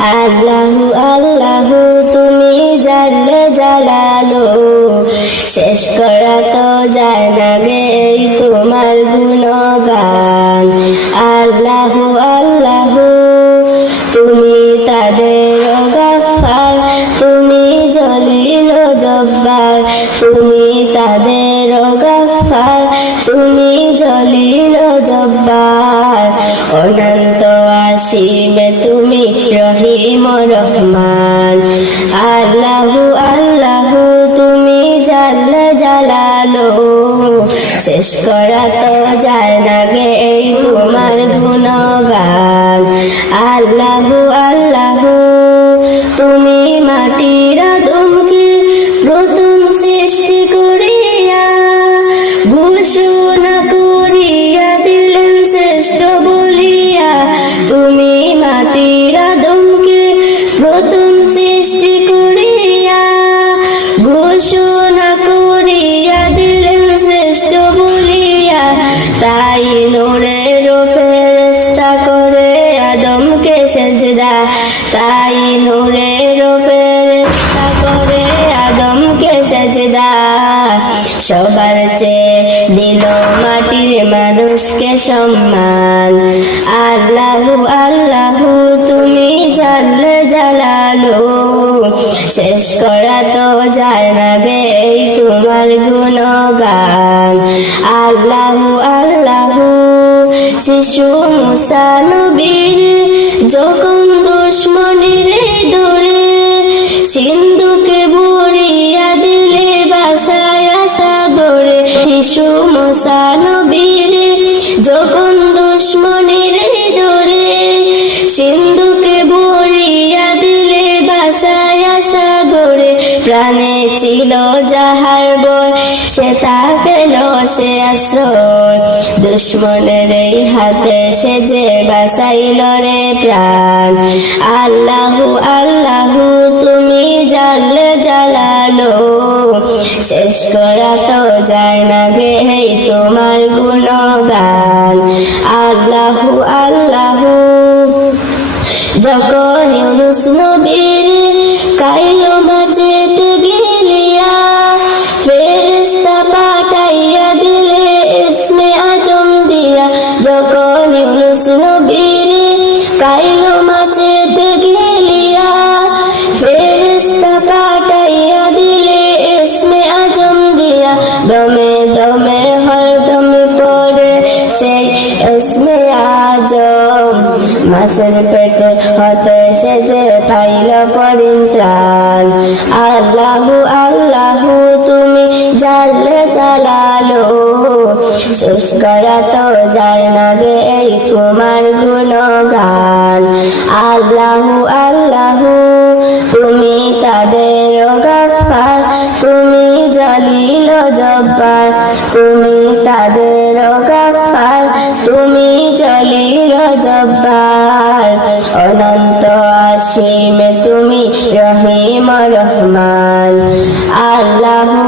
আল্লাহু আল্লাহু তুমি জাল্লে জালালু, শেষ করা তো যায় না গে তোমার গুণগান। আল্লাহু আল্লাহু তুমি তাদের গাফফার, তুমি জলিল জব্বার, তুমি তাদের গাফফার, তুমি জলিল জব্বার। অনন্ত অসীমে তুমি রহিম রহমান। আল্লাহু আল্লাহু তুমি জাল্লে জালালু, শেষ করা তো যায় না গে তোমার গুণগান। আল্লাহু আল্লাহু তুমি মাটির আদমকে প্রথম সৃষ্টি করিয়া ঘোষণা করিয়া দিলেন শ্রেষ্ঠ বলিয়া। তুমি মাটির আদমকে প্রথম সৃষ্টি করিয়া ঘোষণা করিয়া দিলেন শ্রেষ্ঠ বলিয়া। তাই নূরের ফেরেশতা করে আদমকে সেজদা, তাই নূরের ফেরেশতা করে আদমকে সেজদা। সবার চেয়ে দিল মাটির মানুষকে সম্মান। আল্লাহু আল্লাহু তুমি জাল্লে জালালু, শেষ করা তো যায় না গে তোমার গুণগান। আল্লাহু আল্লাহু শিশু মুসা নবীর যখন দুশমনের ধরে সিন্ধুকে ভরিয়া দিলে বাসায় সাগরে। শিশু মুসা নবীর যখন দুশমনের ধরে সিন্ধুকে ভরিয়া দিলে বাসায় সাগরে। প্রাণে ছিল যাহার বয় সে তা পেল সে আশ্রয়, দুশমনের হাতে সে যে বাঁচাইল রে প্রাণ। আল্লাহু আল্লাহু তুমি জাল্লে জালালু, শেষ করা তো যায় না গে তোমার গুণগান। আল্লাহু আল্লাহু যখন ইউনুস নবীর কাইল মাঝেতে গিলিয়া ফেরেশতা পাঠাইয়া দিলে ইসমে আজম দিয়া। যখন ইউনুস নবীর কাইল মাঝেতে গিলিয়া ফেরেশতা পাঠাইয়া দিলে ইসমে আজম দিয়া। দমে দমে হরদমে পড়ে সেই ইসমে আজম, মাছের পেটে হতে সে যে পাইল পরিত্রাণ। আল্লাহু আল্লাহু তুমি জাল্লে জালালু, শেষ করা তো যায় না গে তোমার গুণগান। আল্লাহু আল্লাহু তুমি তাদের গাফফার, তুমি জলিল জব্বার, তুমি তাদের গাফফার, তুমি জলিল জব্বার। অনন্ত অসীমে তুমি রহিম রহমান। আল্লাহু